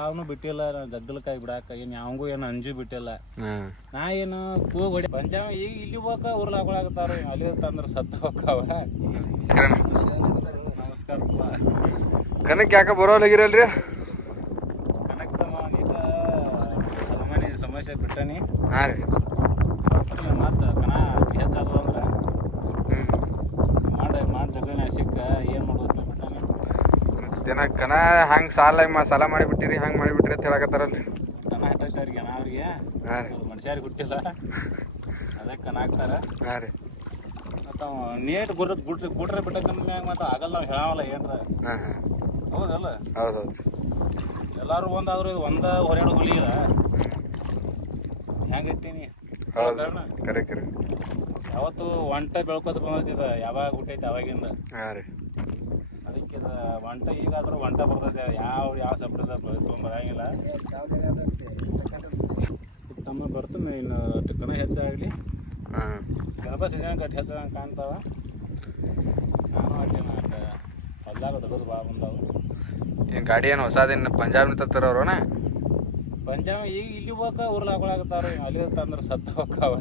ಯಾವನು ಬಿಟ್ಟಿಲ್ಲ ಜಗ್ಗಲಕಾಯಿ ಬಿಡಾಕ ಏನು ಯಾವಂಗೂ ಏನು ಅಂಜು ಬಿಟ್ಟಿಲ್ಲ. ನಾ ಏನು ಕೂಗ್ ಹೊಡಿ ಪಂಜಾಬ ಈಗ ಇಲ್ಲಿ ಹೋಗ ಊರ್ಲ ಹಾಕೊಳಕತ್ತಾರ ಅಲ್ಲಿ ತಂದ್ರೆ ಸತ್ತ ಹೋಗ್ತಾವ. ನಮಸ್ಕಾರಪ್ಪ. ಕನಕ್ ಯಾಕೆ ಬರೋಲಾಗಿರಲ್ರಿ? ಕನಕ್ ತಮ್ಮ ನೀತ ಸಾಮಾನ್ಯ ಸಮಸ್ಯೆ ಬಿಟ್ಟನಿ. ಹಾಂ ರೀ. ಮತ್ತು ಕನ ಹೆಚ್ಚಾದವು ಅಂದ್ರೆ ಮಾಡಿ ಜಗಳನೆ ಸಿಕ್ಕ ಏನು ಮಾಡೋದು ಬಿಟ್ಟನಿ. ಜನ ಕನ ಹಂಗೆ ಸಾಲ ಮಾಡಿಬಿಟ್ಟಿರಿ, ಹಂಗೆ ಮಾಡಿಬಿಟ್ರಿ ಅಂತ ಹೇಳಕತ್ತಾರಲ್ರಿ. ಕನ ಹಟ್ಟೈತವ್ರಿಗೆ ಅವ್ರಿಗೆ. ಹಾಂ ರೀ. ಮನುಷ್ಯರಿಗೆ ಹುಟ್ಟಿಲ್ಲ ಅದಕ್ಕೆ ಕನ ಹಾಕ್ತಾರೆ. ಹಾಂ ರೀ. ಮತ್ತು ನೀಟ್ ಗುಡ್ರೆ ಬಿಟ್ಟಂದ ಮ್ಯಾಗ ಮತ್ತು ಆಗಲ್ಲ ನಾವು ಹೇಳವಲ್ಲ ಏನ್ರ. ಹಾಂ ಹಾಂ ಹೌದಲ್ಲ? ಹೌದು. ಎಲ್ಲರೂ ಒಂದಾದ್ರೂ ಇದು ಒಂದೇ ಹೊರಗಡೆ ಹುಲಿ ಇಲ್ಲ ಹೆಂಗೈತೀನಿ. ಹೌದು ಕರೆ ಕರೆ. ಯಾವತ್ತು ಒಂಟ ಬೆಳ್ಕೊತ ಬಂದೈತಿದ ಯಾವಾಗ ಹುಟ್ಟೈತಿ ಅವಾಗಿಂದ. ಹಾಂ ರೀ. ಅದಕ್ಕೆ ಇದು ಒಂಟ ಈಗಾದ್ರೂ ಒಂಟ ಬರ್ತೈತೆ. ಯಾವ ಸಪ್ರದ ತೊಗೊಂಬರಂಗಿಲ್ಲ. ತಮ್ಮ ಬರ್ತದೆ ಇನ್ನು ಕನ ಹೆಚ್ಚಾಗಲಿ. ಹಾಂ ಗಣಪ ಸೀಸನ್ ಕಟ್ ಹೆಚ್ಚಂಗೆ ಕಾಣ್ತಾವ. ನಾನು ಅಡ್ಡಿನ ಹೊಲ್ದಾಗ ದೊಡ್ಡದು ಭಾಳ ಬಂದಾವು. ಏನು ಗಾಡಿ ಏನು ಹೊಸದೇನು ಪಂಜಾಬ್ನ ತರ್ತಾರವ್ರನ? ಪಂಜಾಬ್ ಈಗ ಇಲ್ಲಿ ಹೋಗ ಊರ್ಲ ಹಾಕೊಳಕತ್ತಾರ ಅಲ್ಲಿ ತಂದ್ರೆ ಸತ್ತ ಹೋಗ್ತಾವ.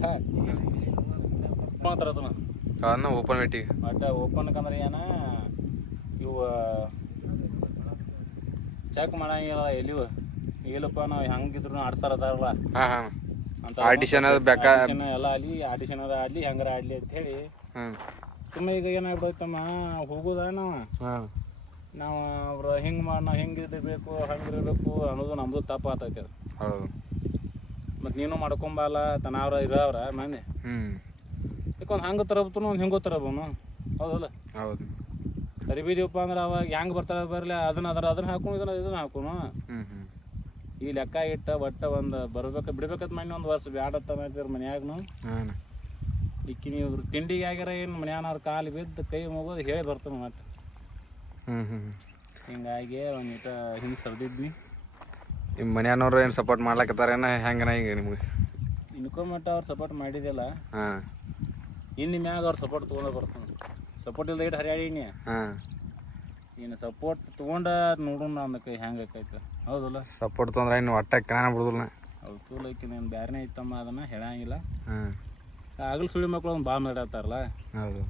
ತರದನ ಅದನ್ನ ಓಪನ್ ವೇಟಿಗೆ ಒಟ್ಟು ಓಪನ್ಕಂದ್ರೆ ಏನ ಇವು ಚೆಕ್ ಮಾಡಂಗಿಲ್ಲ ಎಲ್ಲಿವು ಇಲ್ಲಪ್ಪ ನಾವು ಹೆಂಗಿದ್ರು ಆಡ್ಸ್ತಾರ ಅದಾರಲ್ಲ. ಹಾಂ ಹಾಂ ಅಂತ ಆಡಿಷನ್ ಅದು ಎಲ್ಲ ಅಲ್ಲಿ ಆಡಿಷನ್ ಅದ ಆಡ್ಲಿ ಹೆಂಗಾರ ಆಡ್ಲಿ ಅಂತ ಹೇಳಿ ಸುಮ್ಮನೆ ಈಗ ಏನಾಗ್ಬಿಡ್ತಮ್ಮ ಹೋಗುದ ನಾವು ಅವ್ರು ಹಿಂಗೆ ಮಾಡಿ ನಾವು ಹಿಂಗಿರ್ಬೇಕು ಹಂಗಿರ್ಬೇಕು ಅನ್ನೋದು ನಮ್ದು ತಪ್ಪ ಆತೈತಿ. ಅದು ಹೌದು. ಮತ್ತು ನೀನು ಮಾಡ್ಕೊಂಬಲ್ಲ ತನವ್ರ ಇರೋವ್ರ ಮನೆ ಯಾಕೊಂದು ಹಂಗೆ ತರಬತ್ತು ಒಂದು ಹಿಂಗೂ ತರಬೋನು. ಹೌದಲ್ಲ? ಹೌದು. ತರಿಬಿದೀವಪ್ಪ ಅಂದ್ರೆ ಅವಾಗ ಹೆಂಗೆ ಬರ್ತಾರೆ ಬರಲಿ ಅದನ್ನ ಹಾಕೋನು ಇದನ್ನ ಹಾಕೋನು. ಈ ಲೆಕ್ಕ ಇಟ್ಟ ಒಟ್ಟ ಒಂದು ಬರ್ಬೇಕು ಬಿಡ್ಬೇಕಂತ ಮನೆ ಒಂದು ವರ್ಷ ಬ್ಯಾಡತ್ತ ಮಾಡ್ತೀರ ಮನ್ಯಾಗನು. ಇಕ್ಕಿ ನೀವು ತಿಂಡಿಗೆ ಆಗ್ಯಾರ ಏನು ಮನ್ಯಾನವ್ರ ಕಾಲು ಬಿದ್ದು ಕೈ ಮುಗೋದು ಹೇಳಿ ಬರ್ತಾನೆ ಮತ್ತೆ. ಹಿಂಗಾಗಿ ಒಂದು ಈಟ ಹಿಂಗೆ ಸರ್ದಿದ್ನಿ. ನಿಮ್ಮ ಮನೆಯವ್ರು ಏನು ಸಪೋರ್ಟ್ ಮಾಡ್ಲಕತ್ತಾರೇನ ಹೆಂಗನ ಈಗ ನಿಮ್ಗೆ? ಇನ್ಕೊಮಟ್ಟ ಅವ್ರು ಸಪೋರ್ಟ್ ಮಾಡಿದ್ದಿಲ್ಲ. ಹಾಂ ಇನ್ನು ಮ್ಯಾಗ ಅವ್ರು ಸಪೋರ್ಟ್ ತೊಗೊಂಡು ಬರ್ತಾನೆ. ಸಪೋರ್ಟ್ ಇಲ್ದ ಇಟ್ಟು ಹರಿಯಾಡಿನಿ. ಹಾಂ ಇನ್ನು ಸಪೋರ್ಟ್ ತೊಗೊಂಡ ನೋಡೋಣ ಅಂದಕ್ಕೆ ಹೆಂಗೆ ಆಕೈತೆ. ಹೌದಲ್ಲ? ಸಪೋರ್ಟ್ ತೊಂದ್ರೆ ಇನ್ನು ಒಟ್ಟ ಕಾಣ ಬಿಡುದಿಲ್ಲ. ಅವ್ರು ತೂಲೈಕಿ ನೀನು ಬ್ಯಾರನೇ ಇತ್ತಮ್ಮ ಅದನ್ನು ಹೇಳಂಗಿಲ್ಲ. ಹಾಂ ಆಗಲು ಸುಳಿ ಮಕ್ಳು ಒಂದು ಭಾಳ ಮಾತಾಡ್ತಾರಲ್ಲ. ಹೌದು.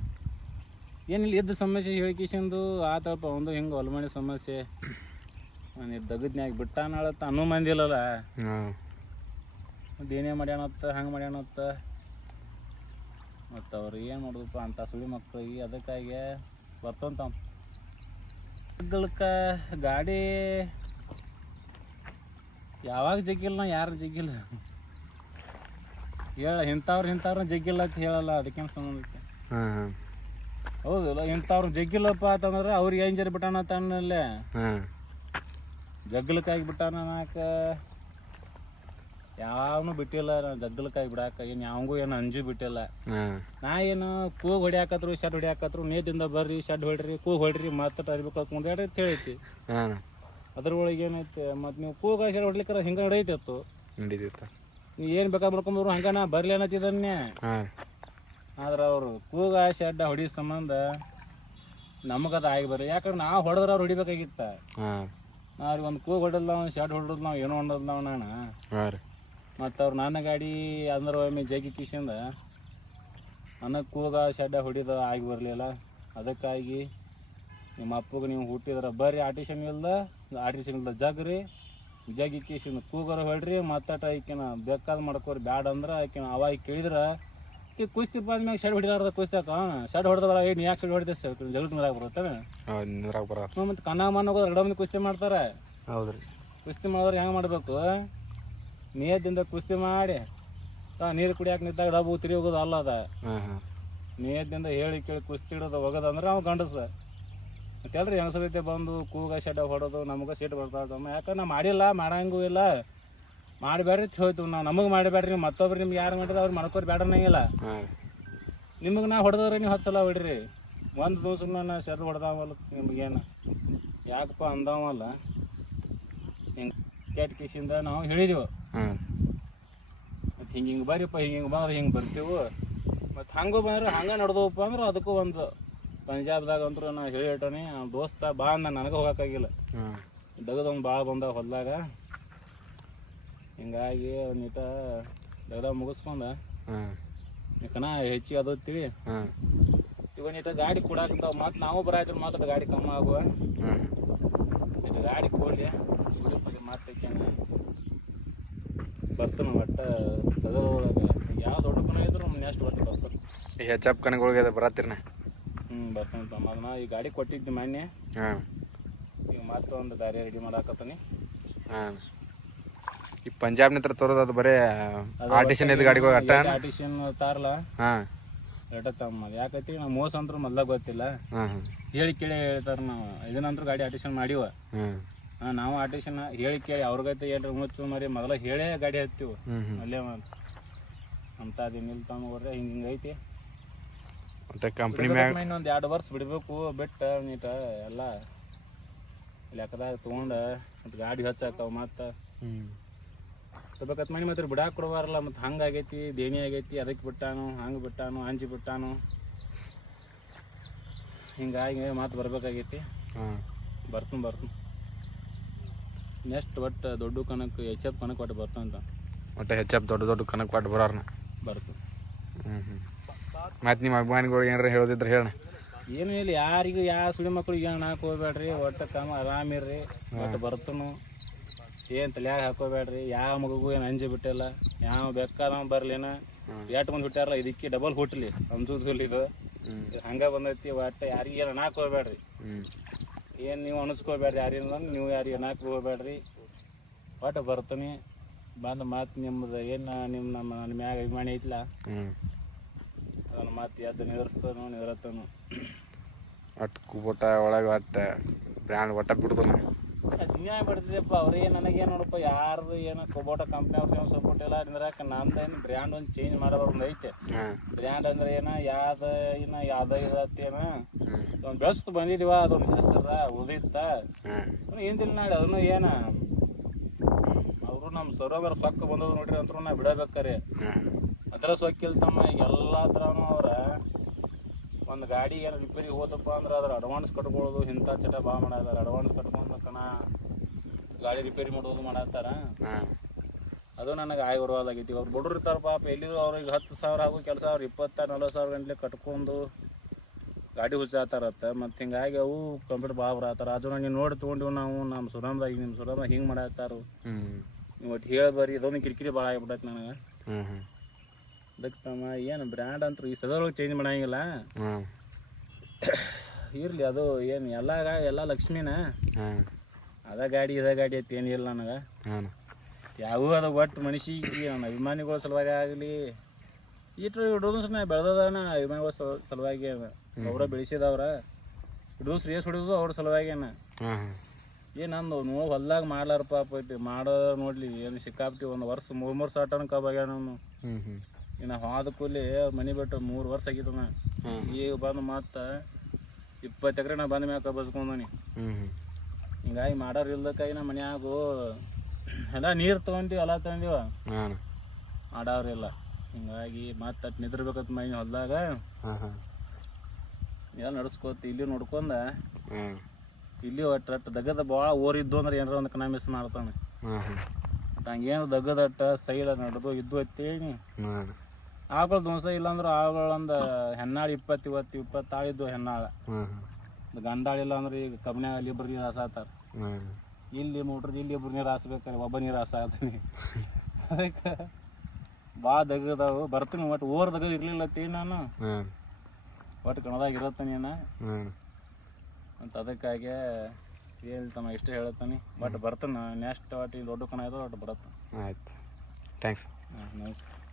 ಏನಿಲ್ಲ ಇದ್ದ ಸಮಸ್ಯೆ ಹೇಳಿಕಿಸಂದು ಆತಪ್ಪ ಒಂದು ಹಿಂಗೆ ಹೊಲಮಣಿ ಸಮಸ್ಯೆ ಒಂದು ದಗದ್ನ್ಯಾಗ ಬಿಟ್ಟಾನಳತ್ತ ಅನ್ನೋ ಮಂದಿ ಇಲ್ಲಲ್ಲ. ಮತ್ತು ಏನೇ ಮಾಡ್ಯಾನತ್ತ ಹಂಗೆ ಮಾಡ್ಯಾನತ್ತ ಮತ್ತು ಅವ್ರು ಏನು ಮಾಡೋದಪ್ಪ ಅಂತ ಸುಳಿ ಮಕ್ಳಿಗೆ. ಅದಕ್ಕಾಗಿ ಬರ್ತಂತ ಗಾಡಿ ಯಾವಾಗ ಜಗ್ಗಿಲ್ಲ ಯಾರು ಜಗ್ಗಿಲ್ಲ ಇಂಥವ್ರು ಜಗ್ಗಿಲ್ಲ ಅಂತ ಹೇಳಲ್ಲ. ಅದಕ್ಕೇನು ಸಂಬಂಧ ಐತೆ? ಹೌದಲ್ಲ? ಇಂಥವ್ರು ಜಗ್ಗಿಲ್ಲಪ್ಪ ಅಂತಂದ್ರೆ ಅವ್ರಿಗೆ ಏನು ಜರಿ ಬಿಟ್ಟಾನ ತನ್ನಲ್ಲೇ ಜಗ್ಗಲಕಾಯಿ ಬಿಟ್ಟಾನ ನಾಕ ಯಾವನು ಬಿಟ್ಟಿಲ್ಲ. ಜಗ್ಗಲಕಾಯಿ ಬಿಡಾಕ ಏನು ಯಾವಂಗೂ ಏನು ಅಂಜು ಬಿಟ್ಟಿಲ್ಲ. ನಾ ಏನು ಕೂಗ್ ಹೊಡಿಯಾಕತ್ರು ಶೆಡ್ ಹೊಡಿಯಾಕತ್ರು ನೇದಿಂದ ಬರ್ರಿ ಶೆಡ್ ಹೊಡ್ರಿ ಕೂಗ್ ಹೊಡ್ರಿ ಮತ್ತೆ ಅರಿಬೇಕು ಮುಂದೆ ಅಂತ ಹೇಳೈತಿ. ಅದ್ರೊಳಗೆ ಏನೈತೆ ಮತ್ತು ನೀವು ಕೂಗ ಶೆಡ್ ಹೊಡ್ಲಿಕ್ಕಾರ ಹಿಂಗೆ ನಡೀತಿತ್ತು. ನೀವು ಏನು ಬೇಕಾ ಮಾಡ್ಕೊಂಬರು ಹಂಗ ನಾ ಬರ್ಲಿ ಅನ್ನತ್ತಿದ್ದನ್ನೇ. ಆದ್ರೆ ಅವ್ರು ಕೂಗ ಶೆಡ್ ಹೊಡಿ ಸಂಬಂಧ ನಮಗದು ಆಗಿ ಬರ್ರಿ. ಯಾಕಂದ್ರೆ ನಾವು ಹೊಡೆದ್ರೆ ಅವ್ರು ಹೊಡಿಬೇಕಾಗಿತ್ತ. ಅವ್ರಿಗೆ ಒಂದು ಕೂಗ್ ಹೊಡಲ್ಲ ಒಂದು ಶೆಡ್ ಹೊಡೋದು ನಾವು ಏನೋ ಹೊಡೋದು ನಾವು ನಾನು. ಮತ್ತು ಅವ್ರು ನನ್ನ ಗಾಡಿ ಅಂದ್ರೆ ಒಮ್ಮೆ ಜಗ್ಗಿ ಕಿಶಿಂದ ನನಗೆ ಕೂಗ ಶೆಡ್ಡ ಹೊಡಿದ ಆಗಿ ಬರಲಿಲ್ಲ. ಅದಕ್ಕಾಗಿ ನಿಮ್ಮ ಅಪ್ಪಗೆ ನೀವು ಹುಟ್ಟಿದ್ರೆ ಬರ್ರಿ ಆಟಿಷನ್ ಇಲ್ದ ಜಗ್ರಿ ಜಗ್ಗಿ ಕಿಶಿಂದ ಕೂಗರ ಹೊಡ್ರಿ ಮತ್ತಟ ಈಕಿನ ಬೇಕಾದ್ ಮಾಡ್ಕೋರಿ. ಬ್ಯಾಡ ಅಂದ್ರೆ ಆಕಿನ ಅವಾಗ ಕೇಳಿದ್ರೆ ಈ ಕುಸ್ತಿ ಬಂದ್ಮ್ಯಾಗ ಶೆಡ್ ಹೊಡಿಲಾರ್ದ ಕುಸ್ತಾಕ ಶೆಡ್ ಹೊಡೆದ್ರ ಏನು ಯಾಕೆ ಶೆಡ್ ಹೊಡಿದೆ ಜಗಳ ನೀರಾಗ ಬರುತ್ತಾನೆ. ಮತ್ತು ಕನ್ನ ಮನೋಗೋದು ಎರಡು ಮಂದಿ ಕುಸ್ತಿ ಮಾಡ್ತಾರೆ. ಹೌದ್ರಿ. ಕುಸ್ತಿ ಮಾಡೋರು ಹೆಂಗೆ ಮಾಡಬೇಕು? ನೇದಿಂದ ಕುಸ್ತಿ ಮಾಡಿ ನೀರು ಕುಡಿಯಾಕೆ ನಿಂತಾಗ ಡಬ್ಬು ತಿರಿ ಹೋಗೋದು ಅಲ್ಲ ಅದ. ನೇದಿಂದ ಹೇಳಿ ಕೇಳಿ ಕುಸ್ತಿ ಹಿಡೋದು ಹೋಗೋದಂದ್ರೆ ಅವ್ನು ಗಂಡಸ. ಮತ್ತೆಲ್ರಿ ಹೆಂಗಸರೈತೆ ಬಂದು ಕೂಗ ಶೆಡ್ ಹೊಡೋದು ನಮಗೆ ಸಿಟ್ಟು ಬರ್ತಾವಮ್ಮ. ಯಾಕಂದ್ರೆ ನಾವು ಮಾಡಿಲ್ಲ ಮಾಡಂಗೂ ಇಲ್ಲ. ಮಾಡಬೇಡ್ರಿ ಹೋಯ್ತು ನಾವು ನಮಗೆ ಮಾಡಬೇಡ್ರಿ ಮತ್ತೊಬ್ರು ನಿಮ್ಗೆ ಯಾರು ಮಾಡಿದ್ರೆ ಅವ್ರು ಮಾಡ್ಕೋರಿ ಬೇಡ ಅನ್ನಂಗಿಲ್ಲ. ನಿಮಗೆ ನಾ ಹೊಡೆದ್ರೆ ನೀವು 10 ಸಲ ಹೊಡ್ರಿ. ಒಂದು ದಿವಸ ನಾನು ಶೆಡ್ ಹೊಡೆದಾವಲ್ಲ ನಿಮ್ಗೇನು ಯಾಕಪ್ಪ ಅಂದಾವಲ್ಲ ಹಿಂಗೆ ಕೆಟ್ಟ ಕಿಸಿಂದ ನಾವು ಹೇಳಿದೆವು. ಮತ್ತು ಹಿಂಗೆ ಬರ್ರಿಪ್ಪ ಹಿಂಗೆ ಬಂದ್ರೆ ಹಿಂಗೆ ಬರ್ತೀವಿ. ಮತ್ತು ಹಂಗೂ ಬಂದ್ರೆ ಹಂಗೆ ನಡೆದವಪ್ಪ ಅಂದ್ರೆ ಅದಕ್ಕೂ ಒಂದು ಪಂಜಾಬ್ದಾಗ ಅಂತೂ ನಾ ಹೇಳಿ ಇಟ್ಟನಿ ದೋಸ್ತ ಬಾ ಅಂದ ನನಗೆ ಹೋಗೋಕ್ಕಾಗಿಲ್ಲ. ದಗದೊಂದು ಭಾಳ ಬಂದಾಗ ಹೊಲ್ದಾಗ ಹಿಂಗಾಗಿ ನೀಟ ದಗದ ಮುಗಿಸ್ಕೊಂಡು ಹಾಂ ಕಣ ಹೆಚ್ಚಿಗೆ ಅದೋತ್ತೀವಿ ಹಾಂ ಇವ ನೀಟ ಗಾಡಿ ಕೊಡಾಕಂತಾವ ಮತ್ತು ನಾವು ಬರಾಯ್ತು ಮಾತ್ರ ಗಾಡಿ ಕಮ್ಮಿ ಆಗುವ ಹಾಂ ಇದು ಗಾಡಿ ಕೊಡಲಿ ಮತ್ತೆ ಬರ್ತಾನೆ ಒಟ್ಟು ಸದೊಳಗೆ ಯಾವ ದೊಡ್ಡ ಕಣ ಇದ್ರು ನೆಕ್ಸ್ಟ್ ಒಟ್ಟು ಬರ್ತಾರೆ ಈ ಹೆಚ್ಚಪ್ ಕನಗಳಿಗೆ ಅದು ಬರತ್ತೀರಣ್ಣ ಬರ್ತಾನೆ ತಮ್ಮ ಅದನ್ನ ಈ ಗಾಡಿ ಕೊಟ್ಟಿದ್ದೆ ಮೊನ್ನೆ ಹಾಂ ಈಗ ಮತ್ತೆ ಒಂದು ಬೇರೆ ರೆಡಿ ಮಾಡಾಕತ್ತಾನೆ ಹಾಂ ಈ ಪಂಜಾಬ್ ನಿಂತ್ರ ತರೋದು ಅದು ಬರೀ ಆರ್ಟಿಷನ್ ಇದು ಗಾಡಿಗಳು ಅಟ್ಟ ಆರ್ಟಿಷನ್ ತಾರಲ್ಲ ಹಾಂ ರೇಟ ತಮ್ಮ ಯಾಕೈತಿ ನಾವು ಮೋಸ ಅಂತೂ ಮೊದ್ಲಾಗ ಗೊತ್ತಿಲ್ಲ ಹಾಂ ಹಾಂ ಹೇಳಿ ಕೇಳಿ ಹೇಳ್ತಾರೆ ನಾವು ಇದನ್ನಂತೂ ಗಾಡಿ ಆರ್ಟಿಷನ್ ಮಾಡಿವ ಹಾಂ ನಾವು ಆರ್ಟಿಷನ್ ಹೇಳಿ ಕೇಳಿ ಅವ್ರಿಗೈತೆ ಏನ್ರ ಮುಚ್ಚು ಮರಿ ಮೊದಲ ಹೇಳೇ ಗಾಡಿ ಹತ್ತೀವಿ ಅಲ್ಲೇ ಅಂತ ಅದೇನಿಲ್ಲ ತಮ್ಮ ಕೊಡ್ರೆ ಹಿಂಗೈತಿ ಮತ್ತೆ ಕಂಪ್ನಿ ಮ್ಯಾಗ ಇನ್ನೊಂದು 2 ವರ್ಷ ಬಿಡಬೇಕು ಬಿಟ್ಟು ನೀಟ ಎಲ್ಲ ಲೆಕ್ಕದಾಗ ತೊಗೊಂಡು ಮತ್ತು ಗಾಡಿ ಹಚ್ಚಾಕವು ಮತ್ತು ಬರ್ಬೇಕತ್ ಮನೆ ಮತ್ತೆ ಬಿಡಾಕ್ ಕೊಡಬಾರಲ್ಲ ಮತ್ತು ಹಂಗೆ ಆಗೈತಿ ದೇನಿ ಆಗೈತಿ ಅದಕ್ಕೆ ಬಿಟ್ಟಾನು ಹಂಗೆ ಬಿಟ್ಟಾನು ಅಂಜಿ ಬಿಟ್ಟಾನು ಹಿಂಗಾಗಿ ಮತ್ತೆ ಬರ್ಬೇಕಾಗೈತಿ ಬರ್ತೀನಿ ನೆಕ್ಸ್ಟ್ ಒಟ್ಟು ದೊಡ್ಡ ಕನಕ್ಕೆ ಹೆಚ್ಚಪ್ ಕನಕ್ಕೆ ಒಟ್ಟು ಬರ್ತಾನಂತ ಒಟ್ಟು ಹೆಚ್ಚಪ್ ದೊಡ್ಡ ಕನಕ್ಕೆ ಒಟ್ಟು ಬರೋರ್ನ ಬರ್ತು ಮತ್ತು ನಿಮ್ಮ ಅಭಿಮಾನಿಗಳು ಏನಾರ ಹೇಳೋದಿದ್ರೆ ಹೇಳ ಏನೂ ಇಲ್ಲ ಯಾರಿಗೂ ಯಾವ ಸುಳಿ ಮಕ್ಳಿಗೆ ಏನು ಹಾಕಿ ಹೋಗ್ಬೇಡ್ರಿ ಒಟ್ಟು ಕಮ್ಮ ಆರಾಮಿರ್ರಿ ಒಟ್ಟು ಬರ್ತನು ಏನು ತಲೆಯಾಗ ಹಾಕೋಬೇಡ್ರಿ ಯಾವ ಮಗುಗೂ ಏನು ಅಂಜಿ ಬಿಟ್ಟಿಲ್ಲ ಯಾವ ಬೇಕಾದವ ಬರ್ಲಿನ ಎಷ್ಟು ಮಂದಿ ಹುಟ್ಟಾರಲ್ಲ ಇದಕ್ಕೆ ಡಬಲ್ ಹುಟ್ಟಲಿ ಅಂಜುದಿಲ್ಲ ಇದು ಹಂಗೆ ಬಂದೈತಿ ಒಟ್ಟು ಯಾರಿಗೆ ಏನು ಹಾಕಿ ಹೋಗ್ಬೇಡ್ರಿ ಏನು ನೀವು ಅನಿಸ್ಕೋಬೇಡ್ರಿ ಯಾರಿಂದ ನೀವು ಯಾರಿಗೆ ಏನಾಕ್ ಹೋಗ್ಬೇಡ್ರಿ ಒಟ್ಟು ಬರ್ತೀನಿ ಬಂದು ಮಾತು ನಿಮ್ಮದು ಏನು ನಮ್ಮ ಮ್ಯಾಗ ಅಭಿಮಾನಿ ಐತಿಲ್ಲ ಅದನ್ನು ಮಾತು ಎದ್ದು ನಿದ್ರಸ್ತನು ಒಟ್ಟು ಕುಬೋಟ ಒಳಗೆ ಒಟ್ಟು ಬ್ರ್ಯಾಂಡ್ ಒಟ್ಟ ಬಿಡ್ತಾನೆ ನ್ಯಾಯ ಬಿಡ್ತಿದ್ದೆಪ್ಪ ಅವ್ರೇ ನನಗೇನು ನೋಡಪ್ಪ ಯಾರ್ದು ಏನು ಕೊಬೋಟ ಕಂಪ್ನಿ ಅವ್ರದ್ದು ಏನು ಸಪೋರ್ಟ್ ಇಲ್ಲ ಅಂದ್ರಾಕ ನಂದೇನು ಬ್ರ್ಯಾಂಡ್ ಒಂದು ಚೇಂಜ್ ಮಾಡೋದು ಒಂದು ಐತೆ ಬ್ರ್ಯಾಂಡ್ ಅಂದ್ರೆ ಏನ ಯಾವ್ದು ಇದತ್ತೇನ ಒಂದು ಬೆಳೆಸ್ತು ಬಂದಿದ್ದೀವ ಅದೊಂದು ಹೆಸರ ಉಳಿತ ಹಿಂದಿಲ್ಲ ನಾಳೆ ಅದನ್ನು ಏನ ಅವರು ನಮ್ಮ ಸರೋವರ ಸೊಕ್ಕ ಬಂದದ್ದು ನೋಡ್ರಿ ಅಂತೂ ನಾ ಬಿಡಬೇಕಾರೆ ಅದರ ಸೊಕ್ಕಿಲ್ ತಮ್ಮ ಎಲ್ಲ ಥರನೂ ಅವ್ರ ಒಂದು ಗಾಡಿ ಏನು ರಿಪೇರಿ ಹೋದಪ್ಪ ಅಂದ್ರೆ ಅದ್ರ ಅಡ್ವಾನ್ಸ್ ಕಟ್ಕೊಳ್ಳೋದು ಇಂಥ ಚಟ ಭಾಳ ಮಾಡಾರ ಅಡ್ವಾನ್ಸ್ ಕಟ್ಕೊಂಡು ಕಣ ಗಾಡಿ ರಿಪೇರಿ ಮಾಡೋದು ಮಾಡತ್ತಾರ ಅದು ನನಗೆ ಆಗಿ ಬರುವಾದಾಗೈತಿ ಅವ್ರು ಬಡ್ರು ಇರ್ತಾರೆ ಪಾಪ ಎಲ್ಲಿದ್ರು ಅವ್ರಿಗೆ 10,000 ಆಗೋ ಕೆಲಸ ಅವ್ರು 20,000-40,000 ಗಂಟಲೆ ಕಟ್ಕೊಂಡು ಗಾಡಿ ಹುಚ್ಚಾತಾರತ್ತ ಮತ್ತು ಹಿಂಗಾಗಿ ಅವು ಕಂಪ್ಯೂಟರ್ ಭಾಳ ಬರತ್ತಾರ ಅದು ನೀವು ನೋಡಿ ತೊಗೊಂಡಿವು ನಾವು ನಮ್ಮ ಸುರಾಮ್ದಾಗ ಹಿಂಗೆ ಮಾಡತ್ತಾರು ನೀವು ಒಟ್ಟು ಹೇಳಿ ಬರ್ರಿ ಇದೊಂದು ಕಿರಿಕಿರಿ ಭಾಳ ಆಗಿಬಿಟ್ಟೈತೆ ನನಗೆ ಅದಕ್ಕೆ ತಮ್ಮ ಏನು ಬ್ರ್ಯಾಂಡ್ ಅಂತೂ ಈ ಸದೊಳಗೆ ಚೇಂಜ್ ಮಾಡಂಗಿಲ್ಲ ಇರಲಿ ಅದು ಏನು ಎಲ್ಲ ಲಕ್ಷ್ಮಿನ ಅದ ಗಾಡಿ ಐತಿ ಏನಿಲ್ಲ ನನಗೆ ಯಾವೂ ಅದು ಒಟ್ಟು ಮನುಷ್ಯಗೆ ನನ್ನ ಅಭಿಮಾನಿಗಳ ಸಲುವಾಗಿ ಆಗಲಿ ಈಟ್ರು ಹಿಡಿದು ನಾ ಬೆಳೆದನ ಅಭಿಮಾನಿಗಳ ಸಲುವಾಗಿ ಅವರ ಬೆಳೆಸಿದವ್ರ ಹಿಡಿದು ರೇಸ್ ಹೊಡಿದು ಅವ್ರ ಸಲುವಾಗೇನ ನಂದು ನೋವು ಹೊಲ್ದಾಗ ಮಾಡ್ಲಾರ ಪಾಪ ಮಾಡೋ ನೋಡ್ಲಿ ಏನು ಸಿಕ್ಕಾಪ್ತಿ ಒಂದು ವರ್ಷ 3 ಸಾವಿರ ಟನ್ ಕಬ್ಬಾಗ್ಯಾವ ನಾನು ಇನ್ನು ಹೋದ ಕೂಲಿ ಮನೆ ಬಿಟ್ಟು 3 ವರ್ಷ ಆಗಿದ್ದನ ಈಗ ಬಂದು ಮತ್ತೆ 20 ಎಕರೆ ನಾ ಬಂದ ಮ್ಯಾಕ ಬಸ್ಕೊಂಡನಿ ಹಿಂಗಾಗಿ ಮಾಡೋರು ಇಲ್ದಕ್ಕಾಗಿ ನಮ್ಮ ಮನ್ಯಾಗು ಎಲ್ಲ ನೀರು ತೊಗೊಂತೀವಿ ಹೊಲ ತೊಗೊಂಡಿವ ಮಾಡೋರಿಲ್ಲ ಹಿಂಗಾಗಿ ಮತ್ತೆ ಅಟ್ ನಿದ್ರಬೇಕತ್ ಮೈ ಹೊಲ್ದಾಗ ಎಲ್ಲ ನಡ್ಸ್ಕೋತಿ ಇಲ್ಲಿ ನೋಡ್ಕೊಂಡ ಇಲ್ಲಿ ಒಟ್ಟು ದಗದ ಭಾಳ ಓರಿದ್ದು ಅಂದ್ರೆ ಏನಾರ ಒಂದು ಕಣ ಮಿಸ್ ಮಾಡ್ತಾನೆ ಹಂಗೇನು ದಗದಟ್ಟ ಸೈಲ ನಡೆದು ಇದ್ದು ಅಂತೇಳಿ ಆಗಳು ದೋಸ ಇಲ್ಲಾಂದ್ರೆ ಆಗಳೊಂದು ಹೆಣ್ಣಾಳು 20 ಆಳಿದ್ದು ಹೆಣ್ಣಾಳ ಗಂಡಾಳಿಲ್ಲ ಅಂದ್ರೆ ಈಗ ಕಬ್ನ್ಯಾಗ ಅಲ್ಲಿ ಇಬ್ರು ನೀರು ಹಾಸಾತಾರ ಇಲ್ಲಿ ಮೂಟ್ರದ್ದು ಇಲ್ಲಿ ಇಬ್ರು ನೀರು ಹಾಸ್ಬೇಕಾರೆ ಒಬ್ಬ ನೀರು ಹಾಸಾತಾನೆ ಅದಕ್ಕೆ ಭಾಳ ದಗದಾವು ಬರ್ತೀನಿ ಒಟ್ಟು ಓರ್ ದಗದ ಇರ್ಲಿಲ್ಲ ತೀನಿ ನಾನು ಒಟ್ಟು ಕಣದಾಗ ಇರತ್ತಾನೆ ಅಂತ ಅದಕ್ಕಾಗಿ ಹೇಳ್ತಾನ ಇಷ್ಟ ಹೇಳತ್ತಾನೆ ಬಟ್ ಬರ್ತಾನೆ ನೆಕ್ಸ್ಟ್ ಒಟ್ಟು ಇಲ್ಲಿ ದೊಡ್ಡ ಕಣ ಇದ್ರೆ ಒಟ್ಟು ಬರತ್ತ ಆಯ್ತು ಥ್ಯಾಂಕ್ಸ್ ನಮಸ್ಕಾರ